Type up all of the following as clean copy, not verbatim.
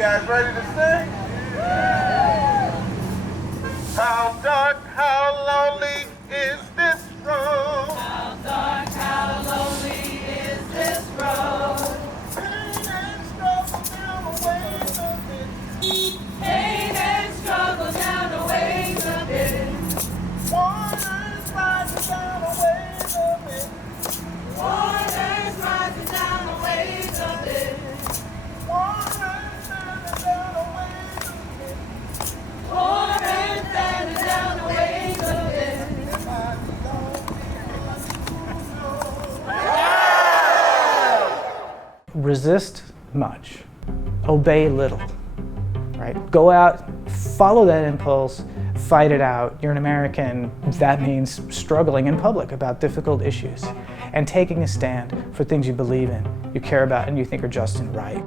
guys ready to sing? How dark, how lonely is this road? How dark, how lonely is this road? Pain and struggle down the ways of it. Pain and struggle down the ways of it. Waters rising down the ways of it. Waters rising down the ways of it. Waters standing down the ways of it. Waters standing down the ways of it. Resist much, obey little, right? Go out, follow that impulse, fight it out. You're an American, that means struggling in public about difficult issues and taking a stand for things you believe in, you care about, and you think are just and right.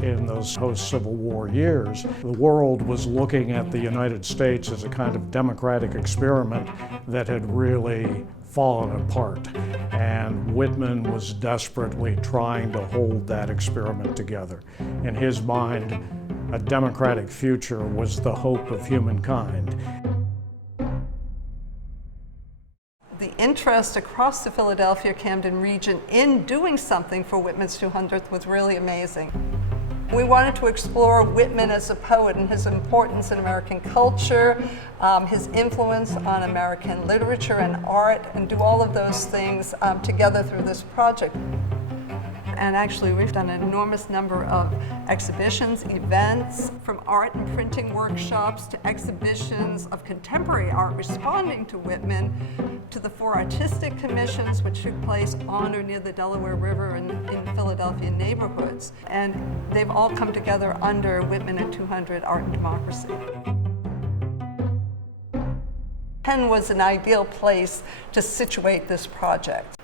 In those post-Civil War years, the world was looking at the United States as a kind of democratic experiment that had really fallen apart. And Whitman was desperately trying to hold that experiment together. In his mind, a democratic future was the hope of humankind. The interest across the Philadelphia-Camden region in doing something for Whitman's 200th was really amazing. We wanted to explore Whitman as a poet and his importance in American culture, his influence on American literature and art, and do all of those things together through this project. And actually, we've done an enormous number of exhibitions, events, from art and printing workshops to exhibitions of contemporary art responding to Whitman, to the 4 artistic commissions which took place on or near the Delaware River in Philadelphia neighborhoods. And they've all come together under Whitman at 200 Art and Democracy. Penn was an ideal place to situate this project.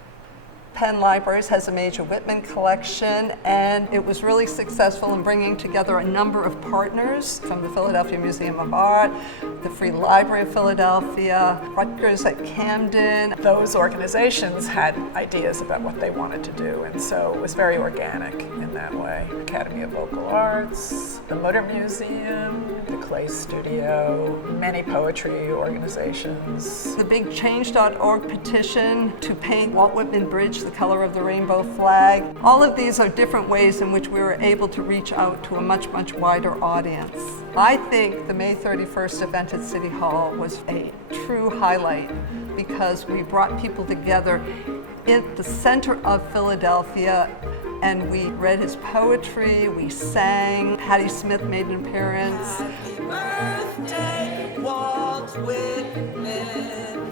Penn Libraries has a major Whitman collection, and it was really successful in bringing together a number of partners from the Philadelphia Museum of Art, the Free Library of Philadelphia, Rutgers at Camden. Those organizations had ideas about what they wanted to do, and so it was very organic in that way. Academy of Vocal Arts, the Motor Museum, the Clay Studio, many poetry organizations. The big Change.org petition to paint Walt Whitman Bridge the color of the rainbow flag. All of these are different ways in which we were able to reach out to a much, much wider audience. I think the May 31st event at City Hall was a true highlight because we brought people together in the center of Philadelphia, and we read his poetry, we sang, Patti Smith made an appearance. Happy birthday, Walt Whitman.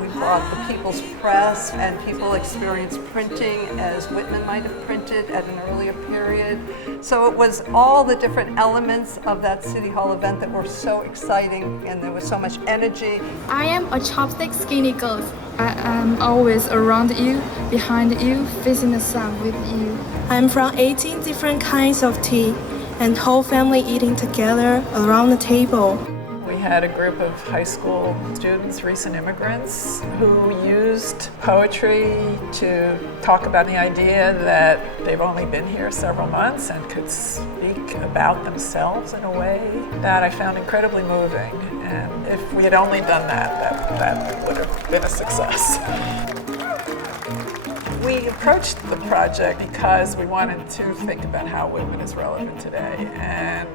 We brought the People's Press, and people experienced printing as Whitman might have printed at an earlier period. So it was all the different elements of that City Hall event that were so exciting, and there was so much energy. I am a chopstick skinny girl. I am always around you, behind you, facing the sun with you. I'm from 18 different kinds of tea, and whole family eating together around the table. We had a group of high school students, recent immigrants, who used poetry to talk about the idea that they've only been here several months and could speak about themselves in a way that I found incredibly moving. And if we had only done that would have been a success. We approached the project because we wanted to think about how Whitman is relevant today, and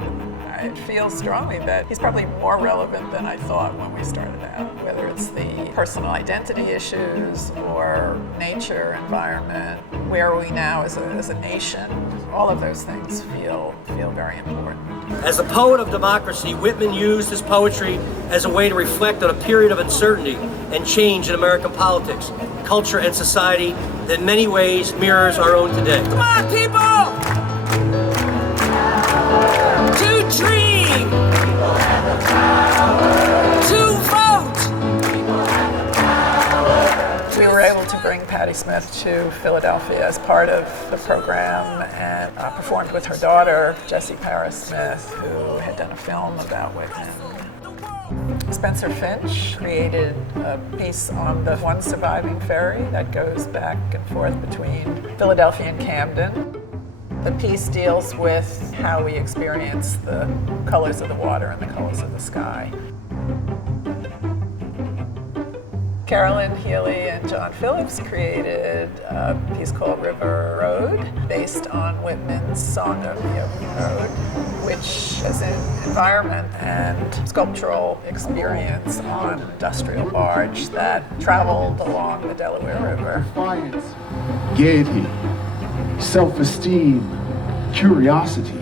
I feel strongly that he's probably more relevant than I thought when we started out, whether it's the personal identity issues or nature, environment, where are we now as a nation. All of those things feel very important. As a poet of democracy, Whitman used his poetry as a way to reflect on a period of uncertainty and change in American politics, culture, and society that in many ways mirrors our own today. Come on, people! To dream! To vote! We were able to bring Patti Smith to Philadelphia as part of the program and performed with her daughter, Jessie Paris Smith, who had done a film about Whitman. Spencer Finch created a piece on the one surviving ferry that goes back and forth between Philadelphia and Camden. The piece deals with how we experience the colors of the water and the colors of the sky. Carolyn Healy and John Phillips created a piece called River Road, based on Whitman's Song of the Open Road, which is an environment and sculptural experience on an industrial barge that traveled along the Delaware River. Defiance, gaiety, self-esteem, curiosity.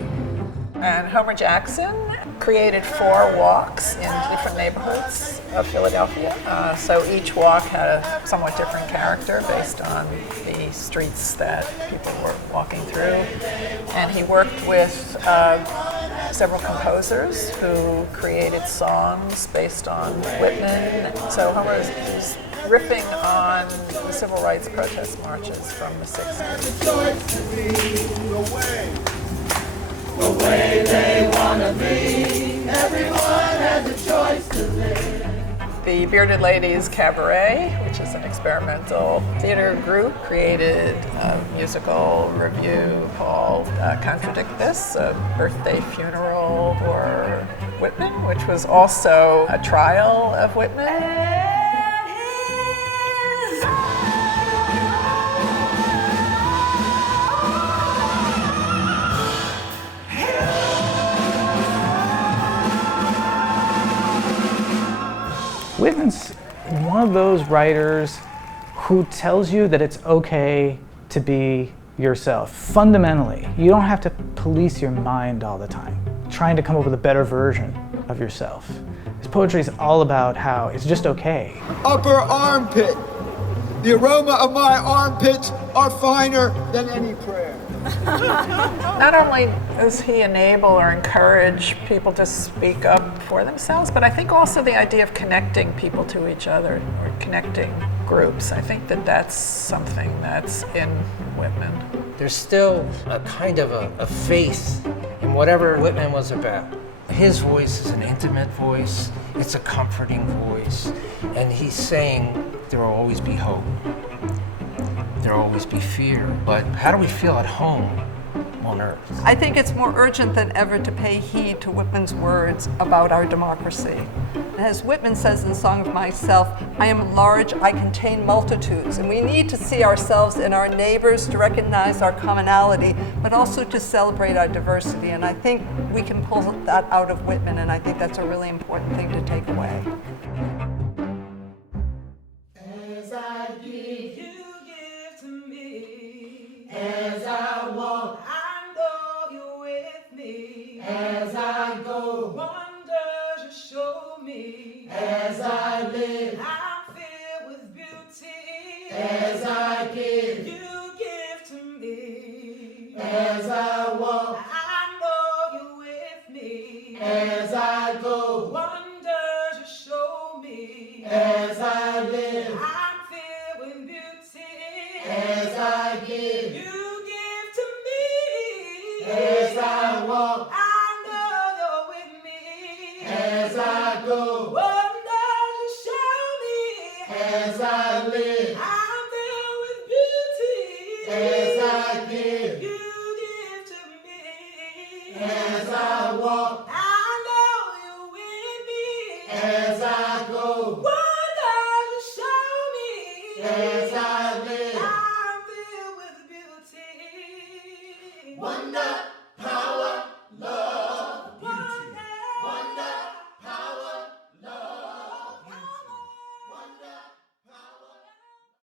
And Homer Jackson created 4 walks in different neighborhoods of Philadelphia. So each walk had a somewhat different character based on the streets that people were walking through. And he worked with several composers who created songs based on Whitman. So Homer is riffing on the civil rights protest marches from the 60s. The way they wanna be, everyone has a choice to live. The Bearded Ladies Cabaret, which is an experimental theater group, created a musical review called Contradict This, a birthday funeral for Whitman, which was also a trial of Whitman. Whitman's one of those writers who tells you that it's okay to be yourself. Fundamentally, you don't have to police your mind all the time, trying to come up with a better version of yourself. His poetry is all about how it's just okay. Upper armpit. The aroma of my armpits are finer than any prayer. Not only does he enable or encourage people to speak up for themselves, but I think also the idea of connecting people to each other or connecting groups. I think that that's something that's in Whitman. There's still a kind of a faith in whatever Whitman was about. His voice is an intimate voice, it's a comforting voice, and he's saying there will always be hope. There will always be fear, but how do we feel at home on Earth? I think it's more urgent than ever to pay heed to Whitman's words about our democracy. As Whitman says in Song of Myself, I am large, I contain multitudes, and we need to see ourselves in our neighbors, to recognize our commonality, but also to celebrate our diversity. And I think we can pull that out of Whitman, and I think that's a really important thing to take away. As I give, you give to me. As I walk, I know you're with me. As I go, wonders you show me. As I live, I'm filled with beauty. As I give, you give to me. As I walk, I know you're with me. As I go, wonders you show me. As I live, I'm filled with beauty. As I give, you give to me. As I walk, I know you're with me. As I go, wonders you show me. As I live, I'm filled with beauty. As I give, you give to me. As I walk, I know you're with me. As I go, wonders you show me. As I live, I'm filled with beauty. Wonder.